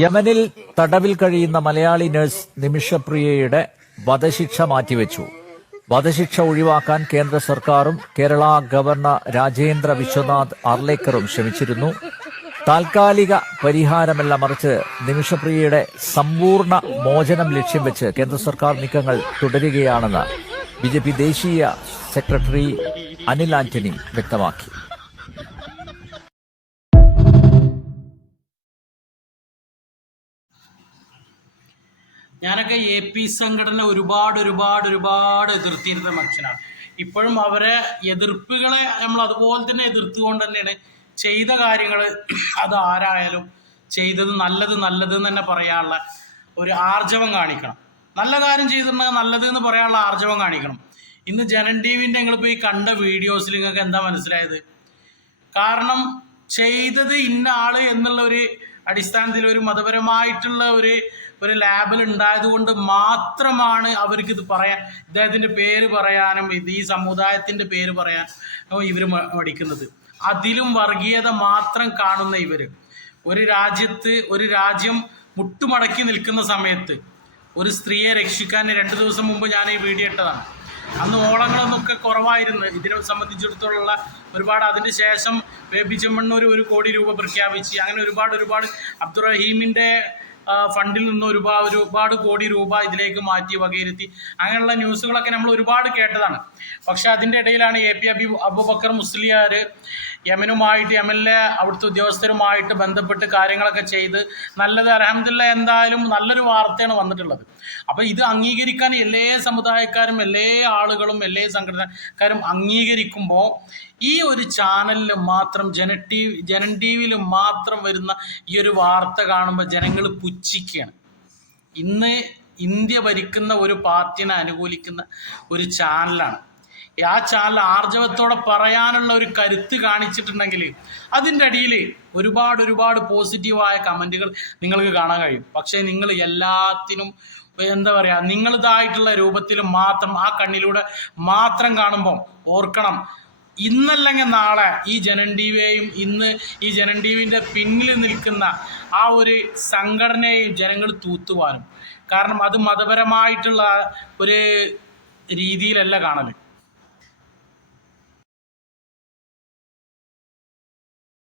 യമനിൽ തടവിൽ കഴിയുന്ന മലയാളി നഴ്സ് നിമിഷപ്രിയയുടെ വധശിക്ഷ മാറ്റിവെച്ചു. വധശിക്ഷ ഒഴിവാക്കാൻ കേന്ദ്ര സർക്കാരും കേരള ഗവർണർ രാജേന്ദ്ര വിശ്വനാഥ് അർലേക്കറും ശ്രമിച്ചിരുന്നു. താൽക്കാലിക പരിഹാരമല്ല, മറിച്ച് നിമിഷപ്രിയയുടെ സമ്പൂർണ്ണ മോചനം ലക്ഷ്യം വെച്ച് കേന്ദ്ര സർക്കാർ നീക്കങ്ങൾ തുടരുകയാണെന്ന് ബിജെപി ദേശീയ സെക്രട്ടറി അനിൽ ആന്റണി വ്യക്തമാക്കി. ഞാനൊക്കെ AP സംഘടന ഒരുപാട് എതിർത്തിരുന്ന മനുഷ്യനാണ്. ഇപ്പോഴും അവരെ എതിർപ്പുകളെ നമ്മൾ അതുപോലെ തന്നെ എതിർത്തുകൊണ്ട് തന്നെയാണ് ചെയ്ത കാര്യങ്ങൾ. അത് ആരായാലും ചെയ്തത് നല്ലത് എന്ന് തന്നെ പറയാനുള്ള ഒരു ആർജവം കാണിക്കണം. നല്ല കാര്യം ചെയ്തിട്ടുണ്ടെങ്കിൽ നല്ലത് എന്ന് പറയാനുള്ള ആർജവം കാണിക്കണം. ഇന്ന് ജനൻ ടിവിൻ്റെ നിങ്ങളിപ്പോൾ ഈ കണ്ട വീഡിയോസിൽ നിങ്ങൾക്ക് എന്താ മനസ്സിലായത്? കാരണം ചെയ്തത് ഇന്ന ആള് എന്നുള്ള ഒരു അടിസ്ഥാനത്തിൽ ഒരു മതപരമായിട്ടുള്ള ഒരു ലാബിൽ ഉണ്ടായത് കൊണ്ട് മാത്രമാണ് അവർക്ക് ഇത് പറയാൻ, ഇദ്ദേഹത്തിൻ്റെ പേര് പറയാനും ഈ സമുദായത്തിൻ്റെ പേര് പറയാൻ ഇവർ മടിക്കുന്നത്. അതിലും വർഗീയത മാത്രം കാണുന്ന ഇവർ ഒരു രാജ്യം മുട്ടുമടക്കി നിൽക്കുന്ന സമയത്ത് ഒരു സ്ത്രീയെ രക്ഷിക്കാൻ 2 ദിവസം മുമ്പ് ഞാൻ ഈ വീഡിയോ ഇട്ടതാണ്. അന്ന് ഓളങ്ങളൊന്നൊക്കെ കുറവായിരുന്നു ഇതിനെ സംബന്ധിച്ചിടത്തോളം ഒരുപാട്. അതിന് ശേഷം ബേബി ചെമ്മണ്ണൂർ 1 കോടി രൂപ പ്രഖ്യാപിച്ച് അങ്ങനെ ഒരുപാട് അബ്ദുറഹീമിൻ്റെ ഫണ്ടിൽ നിന്ന് ഒരുപാട് കോടി രൂപ ഇതിലേക്ക് മാറ്റി വകയിരുത്തി അങ്ങനെയുള്ള ന്യൂസുകളൊക്കെ നമ്മൾ ഒരുപാട് കേട്ടതാണ്. പക്ഷെ അതിൻ്റെ ഇടയിലാണ് AP അബൂബക്കർ മുസ്ലിയാർ യമനിലെ അവിടുത്തെ ഉദ്യോഗസ്ഥരുമായിട്ട് ബന്ധപ്പെട്ട് കാര്യങ്ങളൊക്കെ ചെയ്ത് നല്ലത് അൽഹംദുലില്ലാഹ് എന്തായാലും നല്ലൊരു വാർത്തയാണ് വന്നിട്ടുള്ളത്. അപ്പോൾ ഇത് അംഗീകരിക്കാൻ എല്ലാ സമുദായക്കാരും എല്ലാ ആളുകളും എല്ലാ സംഘടനക്കാരും അംഗീകരിക്കുമ്പോൾ ഈ ഒരു ചാനലിൽ മാത്രം ജനൻ ടിവിയിൽ മാത്രം വരുന്ന ഈ ഒരു വാർത്ത കാണുമ്പോൾ ജനങ്ങൾ പുച്ഛിക്കുകയാണ്. ഇന്ന് ഇന്ത്യ ഭരിക്കുന്ന ഒരു പാർട്ടിനെ അനുകൂലിക്കുന്ന ഒരു ചാനലാണ്. ആ ചാനൽ ആർജവത്തോടെ പറയാനുള്ള ഒരു കരുത്ത് കാണിച്ചിട്ടുണ്ടെങ്കിൽ അതിൻ്റെ അടിയിൽ ഒരുപാട് പോസിറ്റീവായ കമൻറ്റുകൾ നിങ്ങൾക്ക് കാണാൻ കഴിയും. പക്ഷേ നിങ്ങൾ എല്ലാത്തിനും എന്താ പറയുക, നിങ്ങളതായിട്ടുള്ള രൂപത്തിൽ മാത്രം ആ കണ്ണിലൂടെ മാത്രം കാണുമ്പം ഓർക്കണം, ഇന്നല്ലെങ്കിൽ നാളെ ഈ ജനൻ ടിവിയെയും ഇന്ന് ഈ ജനൻ ടിവിൻ്റെ പിന്നിൽ നിൽക്കുന്ന ആ ഒരു സംഘടനയെയും ജനങ്ങൾ തൂത്തുവാനും. കാരണം അത് മതപരമായിട്ടുള്ള ഒരു രീതിയിലല്ല കാണല്.